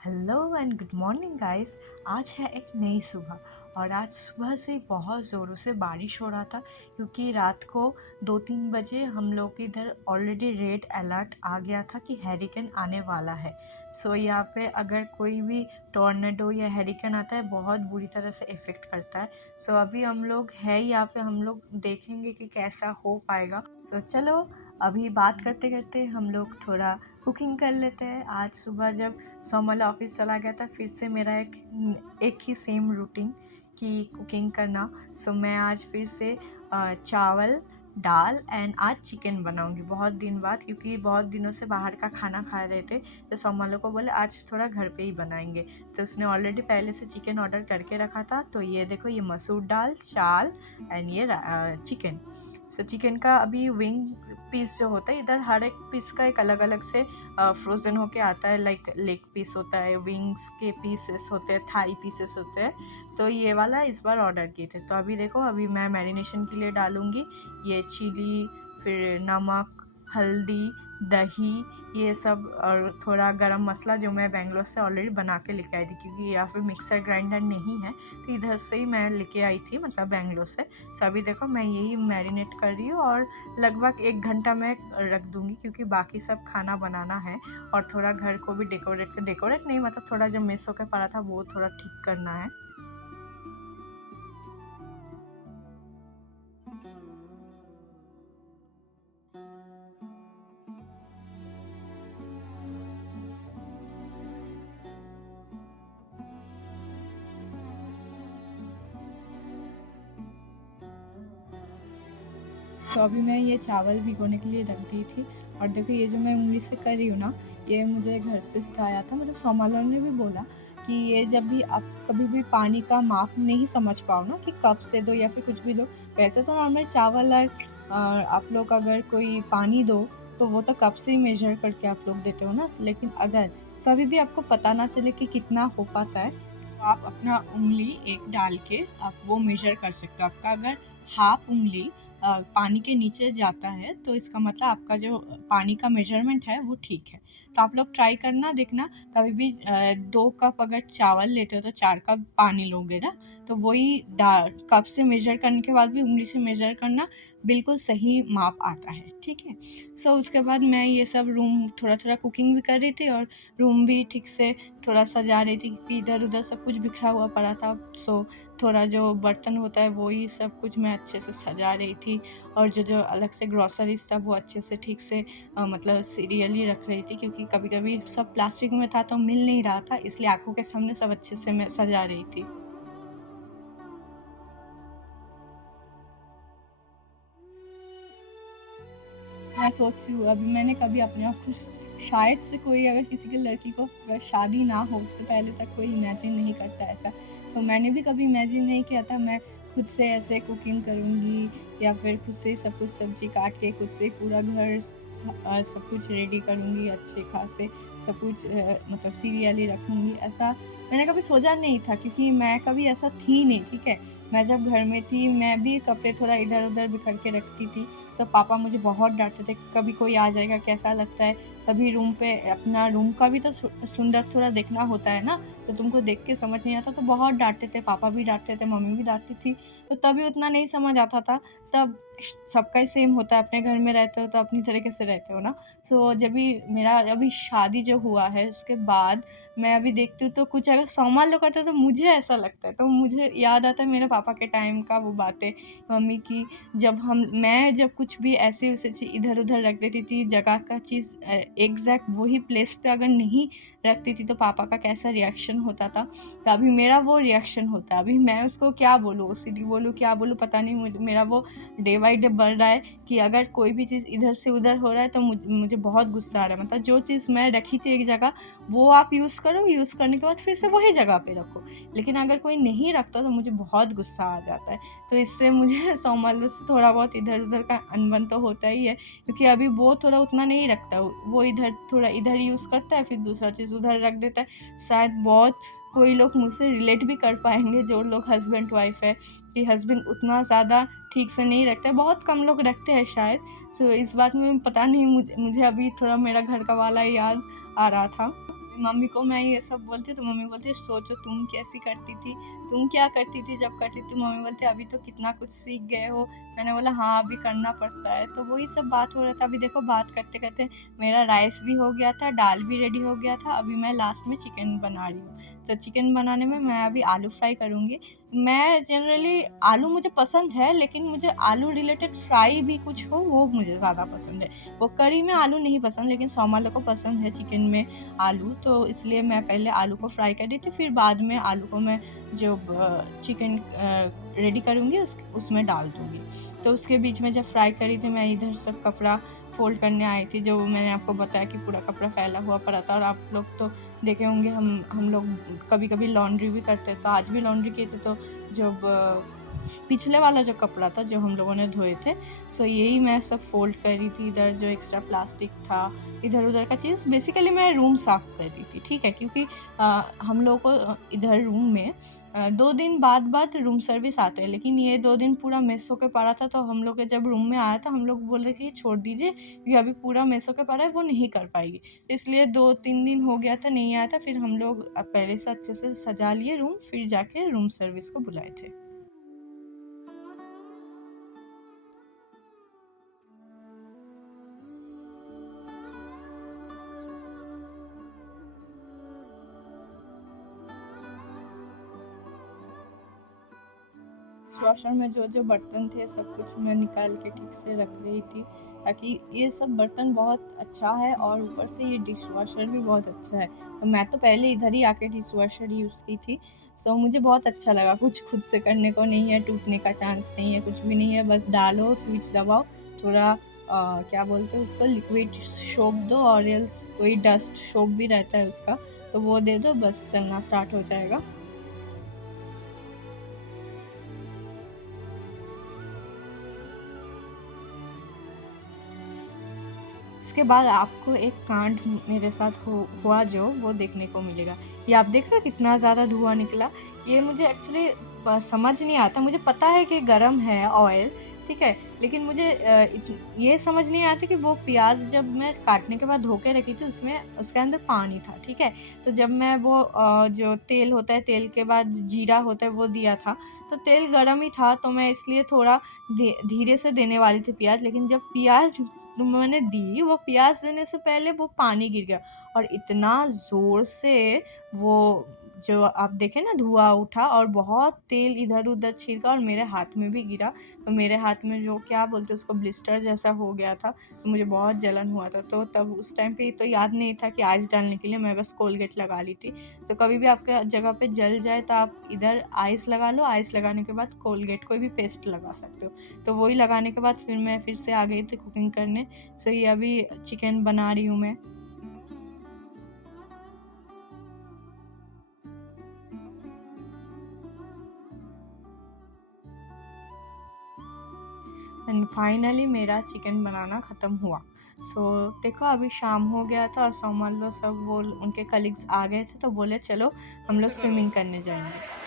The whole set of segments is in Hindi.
Hello and good morning guys. आज है एक नई सुबह और आज सुबह से बहुत ज़ोरों से बारिश हो रहा था क्योंकि रात को 2-3 बजे हम लोग के इधर ऑलरेडी रेड अलर्ट आ गया था कि हैरिकेन आने वाला है। सो यहाँ पे अगर कोई भी टॉर्नेडो या हैरिकेन आता है बहुत बुरी तरह से इफ़ेक्ट करता है। सो अभी हम लोग है यहाँ पे, हम लोग देखेंगे कि कैसा हो पाएगा। सो चलो अभी बात करते करते हम लोग थोड़ा कुकिंग कर लेते हैं। आज सुबह जब सोमल ऑफिस चला गया था, फिर से मेरा एक ही सेम रूटीन कि कुकिंग करना। सो मैं आज फिर से चावल दाल एंड आज चिकन बनाऊंगी बहुत दिन बाद, क्योंकि बहुत दिनों से बाहर का खाना खा रहे थे। तो सोमल को बोले आज थोड़ा घर पे ही बनाएंगे, तो उसने ऑलरेडी पहले से चिकन ऑर्डर करके रखा था। तो ये देखो, ये मसूर दाल, चाल एंड ये चिकन। सो चिकन का अभी विंग पीस जो होता है, इधर हर एक पीस का एक अलग अलग से फ्रोज़न होके आता है। लाइक लेग पीस होता है, विंग्स के पीसेस होते हैं, थाई पीसेस होते हैं। तो ये वाला इस बार ऑर्डर किए थे। तो अभी देखो, अभी मैं मैरिनेशन के लिए डालूँगी ये चिली, फिर नमक, हल्दी, दही, ये सब, और थोड़ा गरम मसाला जो मैं बेंगलोर से ऑलरेडी बना के लेके आई थी, क्योंकि यहाँ पे मिक्सर ग्राइंडर नहीं है। तो इधर से ही मैं लेके आई थी, मतलब बेंगलोर से। सो अभी देखो मैं यही मैरिनेट कर रही हूँ और लगभग 1 घंटा मैं रख दूँगी, क्योंकि बाकी सब खाना बनाना है और थोड़ा घर को भी डेकोरेट नहीं, मतलब थोड़ा जो मिस होकर पड़ा था वो थोड़ा ठीक करना है। तो अभी मैं ये चावल भिगोने के लिए रख दी थी। और देखो, ये जो मैं उंगली से कर रही हूँ ना, ये मुझे घर से सिखाया था। मतलब सोमालर ने भी बोला कि ये जब भी आप कभी भी पानी का माप नहीं समझ पाओ ना, कि कप से दो या फिर कुछ भी दो। वैसे तो नॉर्मल चावल और आप लोग अगर कोई पानी दो तो वो तो कप से ही मेजर करके आप लोग देते हो ना। लेकिन अगर कभी भी आपको पता ना चले कि कितना हो पाता है, तो आप अपना उंगली एक डाल के आप वो मेजर कर सकते हो। आपका अगर हाफ उंगली पानी के नीचे जाता है, तो इसका मतलब आपका जो पानी का मेजरमेंट है वो ठीक है। तो आप लोग ट्राई करना, देखना। कभी भी 2 कप अगर चावल लेते हो तो 4 कप पानी लोगे ना, तो वही कप से मेजर करने के बाद भी उंगली से मेजर करना, बिल्कुल सही माप आता है, ठीक है। सो उसके बाद मैं ये सब रूम थोड़ा थोड़ा कुकिंग भी कर रही थी और रूम भी ठीक से थोड़ा सजा रही थी, क्योंकि इधर उधर सब कुछ बिखरा हुआ पड़ा था। सो थोड़ा जो बर्तन होता है वही सब कुछ मैं अच्छे से सजा रही थी, और जो जो अलग से ग्रॉसरीज था वो अच्छे से ठीक से मतलब सीरियली रख रही थी, क्योंकि कभी कभी सब प्लास्टिक में था तो मिल नहीं रहा था, इसलिए आंखों के सामने सब अच्छे से मैं सजा रही थी। मैं सोचती हूँ, अभी मैंने कभी अपने आप को, शायद से कोई अगर किसी की लड़की को अगर शादी ना हो उससे पहले तक कोई इमेजिन नहीं करता ऐसा। सो मैंने भी कभी इमेजिन नहीं किया था मैं खुद से ऐसे कुकिंग करूँगी, या फिर खुद से सब कुछ सब्जी काट के खुद से पूरा घर सब कुछ रेडी करूँगी अच्छे खासे, सब कुछ मतलब सीरियली रखूँगी। ऐसा मैंने कभी सोचा नहीं था, क्योंकि मैं कभी ऐसा थी नहीं, ठीक है। मैं जब घर में थी मैं भी कपड़े थोड़ा इधर उधर बिखर के रखती थी, तो पापा मुझे बहुत डाँटते थे, कभी कोई आ जाएगा कैसा लगता है। तभी रूम पे अपना रूम का भी तो सुंदर थोड़ा देखना होता है ना, तो तुमको देख के समझ नहीं आता, तो बहुत डाँटते थे, पापा भी डाँटते थे, मम्मी भी डाँटती थी। तो तभी उतना नहीं समझ आता था। तब सबका ही सेम होता है, अपने घर में रहते हो तो अपनी तरीके से रहते हो ना। सो जब भी मेरा अभी शादी जो हुआ है उसके बाद मैं अभी देखती हूँ, तो कुछ अगर सामान लोग करते हैं तो मुझे ऐसा लगता है, तो मुझे याद आता है मेरे पापा के टाइम का वो बातें, मम्मी की। मैं जब कुछ भी ऐसे-वैसे चीज़ इधर-उधर रख देती थी, जगह का चीज़ एग्ज़ैक्ट वही प्लेस पे अगर नहीं रखती थी, तो पापा का कैसा रिएक्शन होता था। तो अभी मेरा वो रिएक्शन होता है। अभी मैं उसको क्या बोलूँ, ओसीडी बोलूँ, क्या बोलूँ पता नहीं। मेरा वो डे बाय डे बढ़ रहा है कि अगर कोई भी चीज़ इधर से उधर हो रहा है तो मुझे बहुत गुस्सा आ रहा है। मतलब जो चीज़ मैं रखी थी एक जगह, वो आप यूज़ करो, यूज़ करने के बाद फिर से वही जगह पे रखो। लेकिन अगर कोई नहीं रखता तो मुझे बहुत गुस्सा आ जाता है। तो इससे मुझे संभालने से थोड़ा बहुत इधर-उधर का अनबन तो होता ही है, क्योंकि अभी वो थोड़ा उतना नहीं रखता। वो इधर थोड़ा इधर यूज़ करता है, फिर दूसरा चीज़ उधर रख देता है। शायद बहुत कोई लोग मुझसे रिलेट भी कर पाएँगे, जो लोग हस्बैंड वाइफ़ है, कि हस्बैंड उतना ज़्यादा ठीक से नहीं रखता है, बहुत कम लोग रखते हैं शायद। सो इस बात में पता नहीं, मुझे अभी थोड़ा मेरा घर का वाला याद आ रहा था। मम्मी को मैं ये सब बोलती तो मम्मी बोलती सोचो तुम कैसी करती थी, तुम क्या करती थी जब करती थी। मम्मी बोलती अभी तो कितना कुछ सीख गए हो। मैंने बोला हाँ अभी करना पड़ता है। तो वही सब बात हो रहा था। अभी देखो बात करते करते मेरा राइस भी हो गया था, दाल भी रेडी हो गया था। अभी मैं लास्ट में चिकन बना रही हूँ। तो चिकन बनाने में मैं अभी आलू फ्राई करूँगी। मैं जनरली आलू मुझे पसंद है, लेकिन मुझे आलू रिलेटेड फ्राई भी कुछ हो वो मुझे ज़्यादा पसंद है। वो करी में आलू नहीं पसंद, लेकिन सोमालो को पसंद है चिकन में आलू, तो इसलिए मैं पहले आलू को फ्राई कर दी थी, फिर बाद में आलू को मैं जो चिकन रेडी करूँगी उसमें डाल दूँगी। तो उसके बीच में जब फ्राई करी थी मैं इधर सब कपड़ा फ़ोल्ड करने आई थी, जो मैंने आपको बताया कि पूरा कपड़ा फैला हुआ पड़ा था। और आप लोग तो देखे होंगे हम लोग कभी-कभी लॉन्ड्री भी करते हैं, तो आज भी लॉन्ड्री किए थे। तो जब पिछले वाला जो कपड़ा था जो हम लोगों ने धोए थे, सो यही मैं सब फ़ोल्ड कर रही थी। इधर जो एक्स्ट्रा प्लास्टिक था, इधर-उधर का चीज़, बेसिकली मैं रूम साफ़ कर रही थी, ठीक है? क्योंकि हम लोग को इधर रूम में 2 दिन बाद रूम सर्विस आते हैं, लेकिन ये 2 दिन पूरा मेस होके पड़ा था। तो हम लोग के जब रूम में आया तो हम लोग बोल रहे थे, "ये छोड़ दीजिए, ये अभी पूरा मेस होके पड़ा है, वो नहीं कर पाएगी।" तो इसलिए 2-3 दिन हो गया था, नहीं आया था। फिर हम लोग पहले से अच्छे से सजा लिए रूम, फिर जाके रूम सर्विस को बुलाए थे। डिशवॉशर में जो-जो बर्तन थे सब कुछ मैं निकाल के ठीक से रख रही थी, ताकि ये सब बर्तन बहुत अच्छा है और ऊपर से ये डिशवॉशर भी बहुत अच्छा है। तो मैं तो पहले इधर ही आके डिशवॉशर यूज़ की थी, तो मुझे बहुत अच्छा लगा। कुछ खुद से करने को नहीं है, टूटने का चांस नहीं है, कुछ भी नहीं है। बस डालो, स्विच दबाओ, थोड़ा क्या बोलते हैं उसको, लिक्विड सोप दो, और एल्स कोई डस्ट सोप भी रहता है उसका, तो वो दे दो, बस चलना स्टार्ट हो जाएगा। इसके बाद आपको एक कांड मेरे साथ हुआ जो वो देखने को मिलेगा। ये आप देख रहे हो कितना ज़्यादा धुआँ निकला? ये मुझे एक्चुअली समझ नहीं आता। मुझे पता है कि गरम है ऑयल, ठीक है? लेकिन मुझे ये समझ नहीं आता कि वो प्याज़ जब मैं काटने के बाद धो के रखी थी उसमें उसके अंदर पानी था, ठीक है? तो जब मैं वो जो तेल होता है, तेल के बाद जीरा होता है वो दिया था, तो तेल गरम ही था, तो मैं इसलिए थोड़ा धीरे से देने वाली थी प्याज़। लेकिन जब प्याज़ मैंने दी, वो प्याज़ देने से पहले वो पानी गिर गया, और इतना ज़ोर से वो जो आप देखें ना धुआँ उठा, और बहुत तेल इधर-उधर छिड़का और मेरे हाथ में भी गिरा। तो मेरे हाथ में जो क्या बोलते हैं उसको, ब्लिस्टर जैसा हो गया था, तो मुझे बहुत जलन हुआ था। तो तब उस टाइम पे तो याद नहीं था कि आइस डालने के लिए, मैं बस कोलगेट लगा ली थी। तो कभी भी आपके जगह पे जल जाए तो आप इधर आइस लगा लो, आइस लगाने के बाद कोलगेट कोई भी पेस्ट लगा सकते हो। तो वही लगाने के बाद फिर मैं फिर से आ गई थी कुकिंग करने। सो ये अभी चिकन बना रही हूँ मैं। एंड फाइनली मेरा चिकन बनाना ख़त्म हुआ। सो देखो अभी शाम हो गया था, और सोमवार लोग सब वो उनके कलीग्स आ गए थे, तो बोले चलो हम लोग स्विमिंग करने जाएंगे।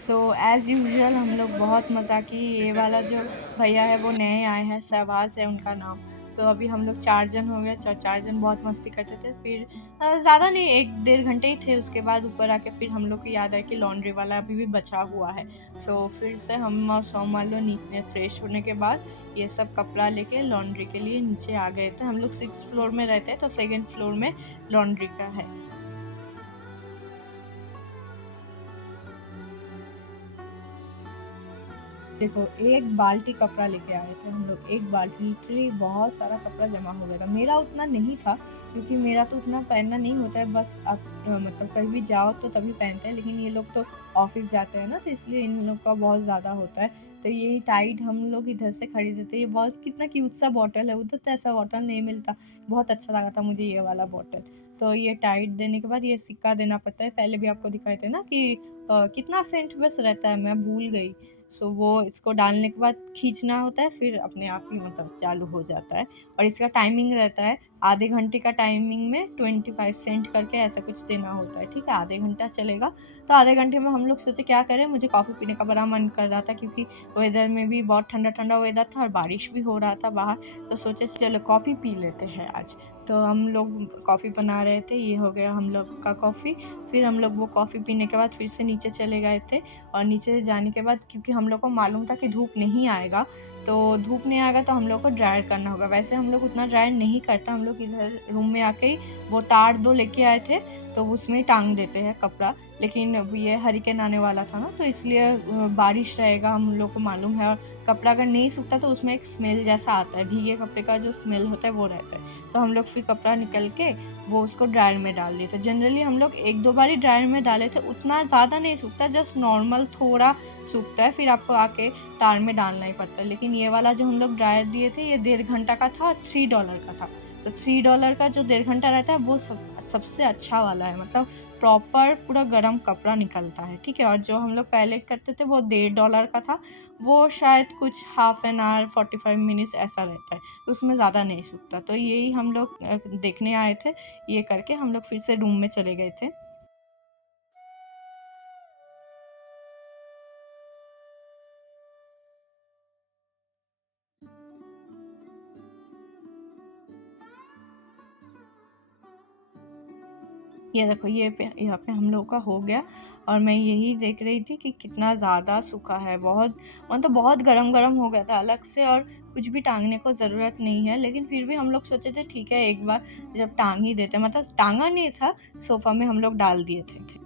सो एज़ यूजुअल हम लोग बहुत मज़ा की। ये वाला जो भैया है वो नए आए हैं, शहबाज है उनका नाम। तो अभी हम लोग 4 जन हो गए, 4 जन बहुत मस्ती करते थे। फिर ज़्यादा नहीं, 1 डेढ़ घंटे ही थे। उसके बाद ऊपर आके फिर हम लोग को याद आया कि लॉन्ड्री वाला अभी भी बचा हुआ है। सो फिर से हम और सोमवार लोग नीचे फ्रेश होने के बाद ये सब कपड़ा लेके लॉन्ड्री के लिए नीचे आ गए थे। हम लोग 6th फ्लोर में रहते हैं, तो 2nd फ्लोर में लॉन्ड्री का है। देखो, एक बाल्टी कपड़ा लेके आए थे हम लोग, एक बाल्टी, लिटरली बहुत सारा कपड़ा जमा हो गया था। मेरा उतना नहीं था, क्योंकि मेरा तो उतना पहनना नहीं होता है, बस आप मतलब कहीं भी जाओ तो तभी पहनते हैं, लेकिन ये लोग तो ऑफ़िस जाते हैं ना, तो इसलिए इन लोग का बहुत ज़्यादा होता है। तो यही टाइड हम लोग इधर से खरीदे थे। ये बहुत कितना क्यूट सा बॉटल है, उधर तो ऐसा बॉटल नहीं मिलता। बहुत अच्छा लगा था मुझे ये वाला बॉटल। तो ये टाइट देने के बाद ये सिक्का देना पड़ता है। पहले भी आपको दिखाए थे ना कि कितना सेंट बस रहता है, मैं भूल गई। सो वो इसको डालने के बाद खींचना होता है, फिर अपने आप ही मतलब चालू हो जाता है। और इसका टाइमिंग रहता है आधे घंटे का, टाइमिंग में 25 सेंट करके ऐसा कुछ देना होता है, ठीक है। आधे घंटा चलेगा। तो आधे घंटे में हम लोग सोचे क्या करें, मुझे कॉफ़ी पीने का बड़ा मन कर रहा था क्योंकि वेदर में भी बहुत ठंडा ठंडा वेदर था और बारिश भी हो रहा था बाहर। तो सोचे चलो कॉफ़ी पी लेते हैं आज। तो हम लोग कॉफ़ी बना रहे थे, ये हो गया हम लोग का कॉफ़ी। फिर हम लोग वो कॉफ़ी पीने के बाद फिर से नीचे चले गए थे। और नीचे जाने के बाद क्योंकि हम लोग को मालूम था कि धूप नहीं आएगा, तो धूप नहीं आएगा तो हम लोग को ड्रायर करना होगा। वैसे हम लोग उतना ड्रायर नहीं करता, हम लोग इधर रूम में आके ही वो तार 2 लेके आए थे, तो उसमें टांग देते हैं कपड़ा। लेकिन ये हरिकेन आने वाला था ना, तो इसलिए बारिश रहेगा, हम लोग को मालूम है। और कपड़ा अगर नहीं सूखता तो उसमें एक स्मेल जैसा आता है, भीगे कपड़े का जो स्मेल होता है वो रहता है। तो हम लोग फिर कपड़ा निकल के वो उसको ड्रायर में डाल दिए थे। जनरली हम लोग 1-2 बार ही ड्रायर में डाले थे, उतना ज़्यादा नहीं सूखता, जस्ट नॉर्मल थोड़ा सूखता है, फिर आपको आके तार में डालना ही पड़ता है। लेकिन ये वाला जो हम लोग ड्रायर दिए थे, ये 1.5 घंटा का था, $3 का था। तो $3 का जो 1.5 घंटा रहता है वो सबसे अच्छा वाला है, मतलब प्रॉपर पूरा गरम कपड़ा निकलता है, ठीक है। और जो हम लोग पहले करते थे वो $1.5 का था, वो शायद कुछ हाफ एन आवर 45 मिनट्स ऐसा रहता है, तो उसमें ज़्यादा नहीं सूखता। तो यही हम लोग देखने आए थे, ये करके हम लोग फिर से रूम में चले गए थे। ये देखो ये पे यहाँ पे हम लोग का हो गया। और मैं यही देख रही थी कि कितना ज़्यादा सूखा है, बहुत मतलब बहुत गरम-गरम हो गया था अलग से, और कुछ भी टाँगने को ज़रूरत नहीं है। लेकिन फिर भी हम लोग सोचे थे ठीक है एक बार जब टाँग ही देते, मतलब टाँगा नहीं था, सोफ़ा में हम लोग डाल दिए थे।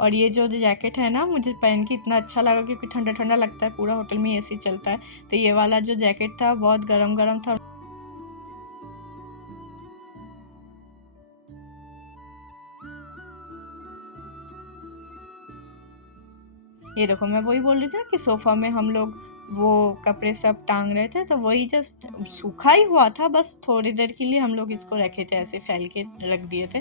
और ये जो जैकेट है ना, मुझे पहन के इतना अच्छा लगा क्योंकि ठंडा-ठंडा लगता है, पूरा होटल में एसी चलता है। तो ये वाला जो जैकेट था बहुत गरम-गरम था। ये देखो मैं वही बोल रही थी ना कि सोफ़ा में हम लोग वो कपड़े सब टाँग रहे थे, तो वही जस्ट सूखा ही हुआ था, बस थोड़ी देर के लिए हम लोग इसको रखे थे, ऐसे फैल के रख दिए थे।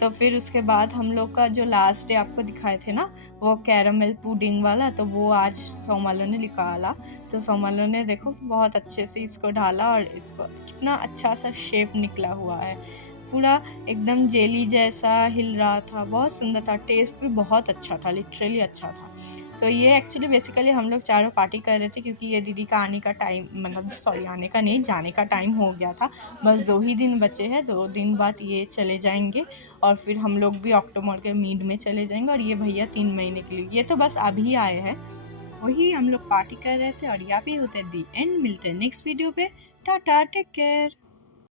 तो फिर उसके बाद हम लोग का जो लास्ट डे आपको दिखाए थे ना, वो कैरामेल पुडिंग वाला, तो वो आज सोमालो ने निकाला। तो सोमालो ने देखो बहुत अच्छे से इसको ढाला और इसको कितना अच्छा-सा शेप निकला हुआ है। पूरा एकदम जेली जैसा हिल रहा था, बहुत सुंदर था, टेस्ट भी बहुत अच्छा था, लिटरली अच्छा था। सो ये एक्चुअली बेसिकली हम लोग चारों पार्टी कर रहे थे क्योंकि ये दीदी का आने का टाइम, मतलब सॉरी आने का नहीं, जाने का टाइम हो गया था। बस 2 ही दिन बचे हैं, 2 दिन बाद ये चले जाएँगे और फिर हम लोग भी अक्टूबर के मिड में चले जाएँगे और ये भैया 3 महीने के लिए। ये तो बस अभी आए हैं। वही हम लोग पार्टी कर रहे थे और यहाँ पे होता है दी एंड। मिलते हैं नेक्स्ट वीडियो पे। Tata, take care.